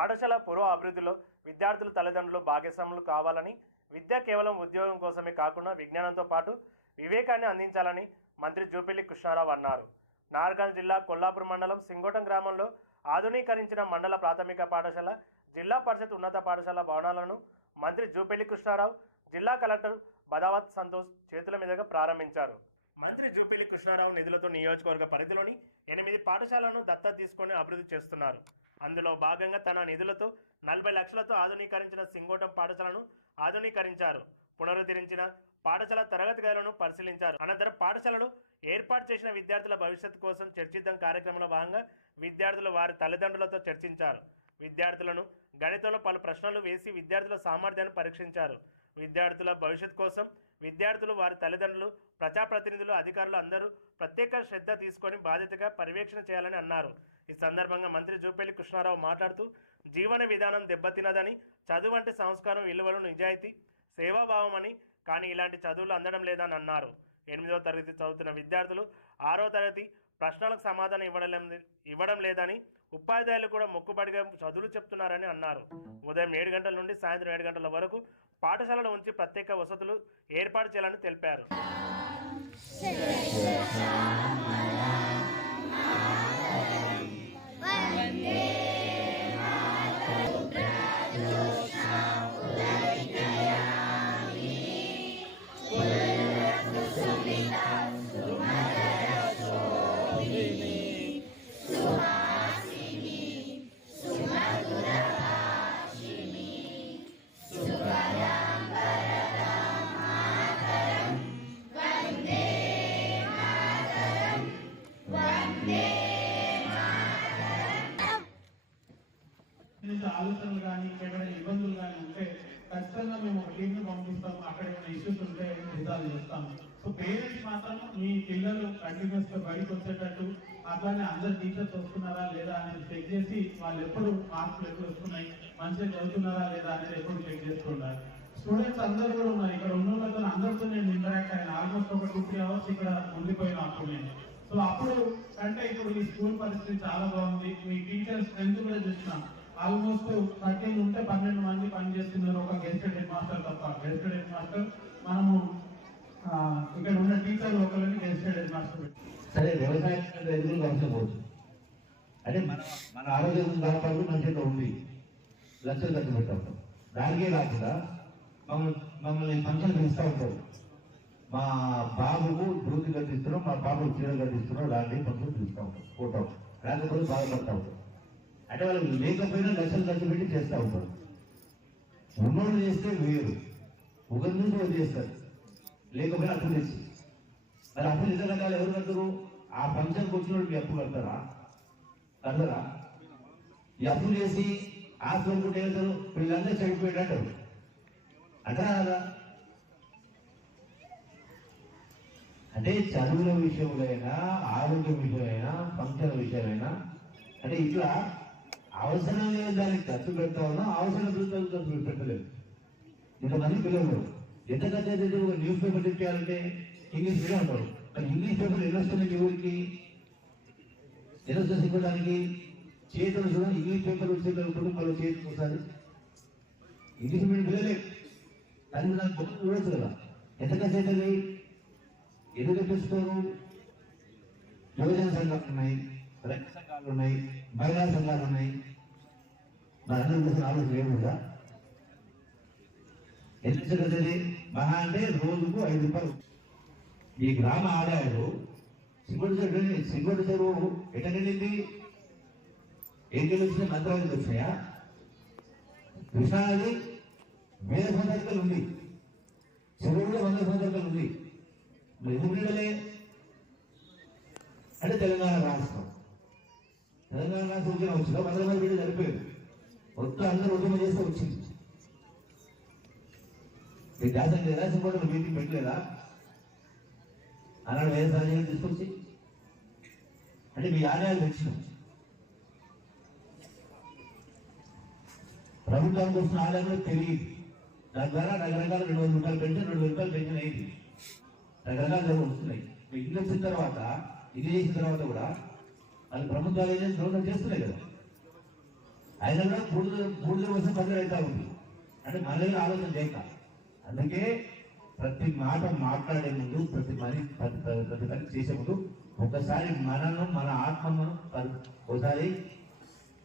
పాఠశాల పూర్వ అభివృద్ధిలో విద్యార్థులు తల్లిదండ్రులు భాగస్వాములు కావాలని విద్య కేవలం ఉద్యోగం కోసమే కాకుండా విజ్ఞానంతో పాటు వివేకాన్ని అందించాలని మంత్రి జూపిల్లి కృష్ణారావు అన్నారు. నార్గల్ జిల్లా కొల్లాపూర్ మండలం సింగోటం గ్రామంలో ఆధునీకరించిన మండల ప్రాథమిక పాఠశాల జిల్లా పరిషత్ ఉన్నత పాఠశాల భవనాలను మంత్రి జూపెల్లి కృష్ణారావు జిల్లా కలెక్టర్ బదావత్ సంతోష్ చేతుల మీదుగా ప్రారంభించారు. మంత్రి జూపిల్లి కృష్ణారావు నిధులతో నియోజకవర్గ పరిధిలోని ఎనిమిది పాఠశాలను దత్తత తీసుకొని అభివృద్ధి చేస్తున్నారు. అందులో భాగంగా తన నిధులతో నలభై లక్షలతో ఆధునీకరించిన సింగోటం పాఠశాలను ఆధునీకరించారు. పునరుద్ధరించిన పాఠశాల తరగతి గదులను పరిశీలించారు. అనంతరం పాఠశాలలో ఏర్పాటు చేసిన విద్యార్థుల భవిష్యత్తు కోసం చర్చిద్దాం కార్యక్రమంలో భాగంగా విద్యార్థులు వారి తల్లిదండ్రులతో చర్చించారు. విద్యార్థులను గణితంలో పలు ప్రశ్నలు వేసి విద్యార్థుల సామర్థ్యాన్ని పరీక్షించారు. విద్యార్థుల భవిష్యత్ కోసం విద్యార్థులు వారి తల్లిదండ్రులు ప్రజాప్రతినిధులు అధికారులు అందరూ ప్రత్యేక శ్రద్ధ తీసుకొని బాధ్యతగా పర్యవేక్షణ చేయాలని అన్నారు. ఈ సందర్భంగా మంత్రి జూపల్లి కృష్ణారావు మాట్లాడుతూ జీవన విధానం దెబ్బతినదని చదువు అంటే సంస్కారం విలువలు నిజాయితీ సేవాభావం అని కానీ ఇలాంటి చదువులు అందడం లేదని అన్నారు ఎనిమిదవ తరగతి చదువుతున్న విద్యార్థులు ఆరో తరగతి ప్రశ్నలకు సమాధానం ఇవ్వడం ఇవ్వడం లేదని ఉపాధ్యాయులు కూడా మొక్కుబడిగా చదువులు చెప్తున్నారని అన్నారు. ఉదయం ఏడు గంటల నుండి సాయంత్రం ఏడు గంటల వరకు పాఠశాలలో ఉంచి ప్రత్యేక వసతులు ఏర్పాటు చేయాలని తెలిపారు. ఆలోచనలు కానీ ఇంకేమైనా ఇబ్బందులు కానీ ఉంటే ఖచ్చితంగా మేము ఒక టీమ్ పంపిస్తాం. అక్కడ ఏమైనా ఇష్యూస్ ఉంటే రిజాల్వ్ చేస్తాము సో పేరెంట్స్ మాత్రం మీ పిల్లలు కంటిన్యూస్గా బయటకు వచ్చేటట్టు అట్లానే అందరు టీచర్స్ వస్తున్నారా లేదా అనేది చెక్ చేసి వాళ్ళు ఎప్పుడు మార్కులు ఎప్పుడు వస్తున్నాయి మంచిగా చదువుతున్నారా లేదా అనేది ఎప్పుడు చెక్ చేస్తుండాలి స్టూడెంట్స్ అందరు కూడా ఉన్నారు. ఇక్కడ ఉన్న వాళ్ళతో అందరితో నేను ఇంటరాక్ట్ అయిన ఆల్మోస్ట్ ఒక టూ త్రీ అవర్స్ ఇక్కడ ఉండిపోయిన అప్పుడు నేను. సో అప్పుడు అంటే ఇప్పుడు మీ స్కూల్ పరిస్థితి చాలా బాగుంది. మీ టీచర్స్ స్ట్రెంత్ కూడా చూస్తున్నాను ఆల్మోస్ట్ సర్కిల్ ఉంటే పన్నెండు మంది పనిచేస్తున్నారు ఒక గెస్టెడ్ హెడ్ మాస్టర్ తప్ప. గెస్టెడ్ హెడ్ మాస్టర్ మనము ఇక్కడ ఉన్న టీచర్ ఒకరిని గెస్టెడ్ హెడ్ మాస్టర్ సరే వ్యవసాయం అంటే అవసరం పోవచ్చు అంటే మన మన ఆరోగ్యం కాపాడు మంచిగా ఉంది లక్షలు ఖర్చు పెట్టా. దానికే కాకుండా మమ్మల్ని మమ్మల్ని ఫంక్షన్ పిలుస్తూ ఉంటారు. మా బాబుకు ధృతి కట్టిస్తున్నాం మా బాబుకు చీర కట్టిస్తున్నాం దాన్ని ఫంక్షన్ పిలుస్తూ ఉంటాం. ఫోటో లేకపోతే బాధపడతా ఉంటాం. అంటే వాళ్ళు లేకపోయినా లక్షలు ఖర్చు పెట్టి చేస్తూ ఉంటారు. ఉన్నోళ్ళు చేస్తే వేరు. ఒకరి నుంచి వాళ్ళు చేస్తారు. లేకపోయినా అప్పు తెచ్చి మరి అప్పు ఇతర రకాలు ఎవరు కడతారు? ఆ ఫంక్షన్కి వచ్చిన వాళ్ళు అప్పు కడతారా? కడతారా? ఈ అప్పు చేసి హాస్పిటల్ ఉంటే వెళ్తారు వీళ్ళందరూ చెడిపోయాడు అంటారు అంటారా కదా? అంటే చదువుల విషయంలో అయినా ఆరోగ్య విషయమైనా ఫంక్షన్ల విషయమైనా అంటే ఇట్లా అవసరం లేని దానికి ఖర్చు పెడతా అవసరం దృష్టి ఖర్చు పెట్టలేదు. ఇంతమంది పిల్లలు ఎంత ఖర్చు అయితే ఒక న్యూస్ పేపర్ తెచ్చేయాలంటే ఇంగ్లీష్ మీడియం అంటారు. కానీ ఇంగ్లీష్ పేపర్ ఎన్ని వస్తున్నాయి మీ ఊరికి? ఎన్ని వస్తుంది ఇవ్వడానికి చేతులు చూడండి ఇంగ్లీష్ పేపర్ వచ్చే కుటుంబాలు చేతులు చూసారు ఇంగ్లీష్ మీడియం పిల్లలే. కానీ నాకు గొప్ప చూడొచ్చు కదా. ఎంత ఖర్చు అవుతుంది ఎందుకు తెప్పిస్తారు యువజన సంఘాలు ఉన్నాయి రైతు సంఘాలు ఉన్నాయి మహిళా సంఘాలు ఉన్నాయి. మరి గురించి ఆలోచన ఏముందా ఎంత జరుగుతుంది మహా అంటే రోజుకు ఐదు రూపాయలు. ఈ గ్రామ ఆదాయాలు సింగుడు చెరువు సింగుడు చెరువు ఎట నిండింది ఎంగిలి వచ్చిన మంత్రాలు వచ్చాయా కృష్ణానది వేల సందర్భాలు ఉంది చెరువు కూడా వంద సందర్భాలు ఉంది మరి ఎందుకు నిండలే అంటే తెలంగాణ రాష్ట్రం. తెలంగాణ రాష్ట్రం వచ్చిన వచ్చిన వంద మంది బిడ్డ చనిపోయారు మొత్తం అందరూ ఉద్యమం చేస్తే వచ్చింది. మీ దాసం లేదా సింగోడు మీటింగ్ పెట్టలేదా? అన్నాడు సాధ్యం తీసుకొచ్చి అంటే మీ ఆదాయాలు పెంచినాం ప్రభుత్వానికి వస్తున్న ఆదాయం కూడా తెలియదు. దాని ద్వారా రకరకాల రెండు వందల రూపాయలు పెన్షన్ రెండు వేల రూపాయలు పెంచిన అయింది. రకరకాల జరుగులు వస్తున్నాయి. మీకు ఇల్లు వచ్చిన తర్వాత ఇది చేసిన తర్వాత కూడా వాళ్ళు ప్రభుత్వాలు ఏదైనా చేసి చేస్తున్నాయి కదా. ఆయన కూడా బూడిద బూడిద కోసం బదులు అవుతా ఉంది. అంటే మన దగ్గర ఆలోచన చేయక. అందుకే ప్రతి మాట మాట్లాడే ముందు ప్రతి పని ప్రతి ప్రతి- పని చేసే ముందు ఒకసారి మనను మన ఆత్మను ఒకసారి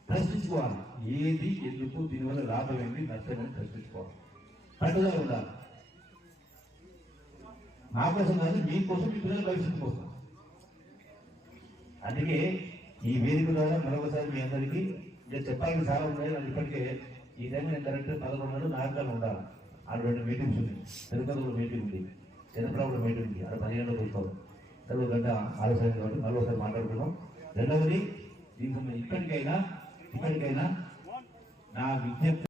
ప్రశ్నించుకోవాలి. ఏది ఎందుకు దీనివల్ల లాభం ఏంటి నష్టమని ప్రశ్నించుకోవాలి. పట్టుదల ఉండాలి. మా కోసం కాదు మీకోసం మీ పిల్లల భవిష్యత్తు కోసం. అందుకే ఈ వేదిక ద్వారా మరొకసారి మీ అందరికీ ఇంకా చెప్పాలని చాలా ఉన్నాయి. నాకు ఇప్పటికే ఈ టైం నేను కరెక్ట్ పదకొండు నాటకాలు ఉండాలి. ఆడ రెండు మీటింగ్స్ ఉంది. తిరుపతిలో మీటింగ్ ఉంది. చంద్రబాబులో మీటింగ్ ఉంది. ఆడ పదిహేను కూర్చోవాలి. తెలుగు గంట ఆలోచన కాబట్టి మరొకసారి మాట్లాడుకున్నాం రెండవది దీనికి ఇప్పటికైనా ఇప్పటికైనా నా విజ్ఞప్తి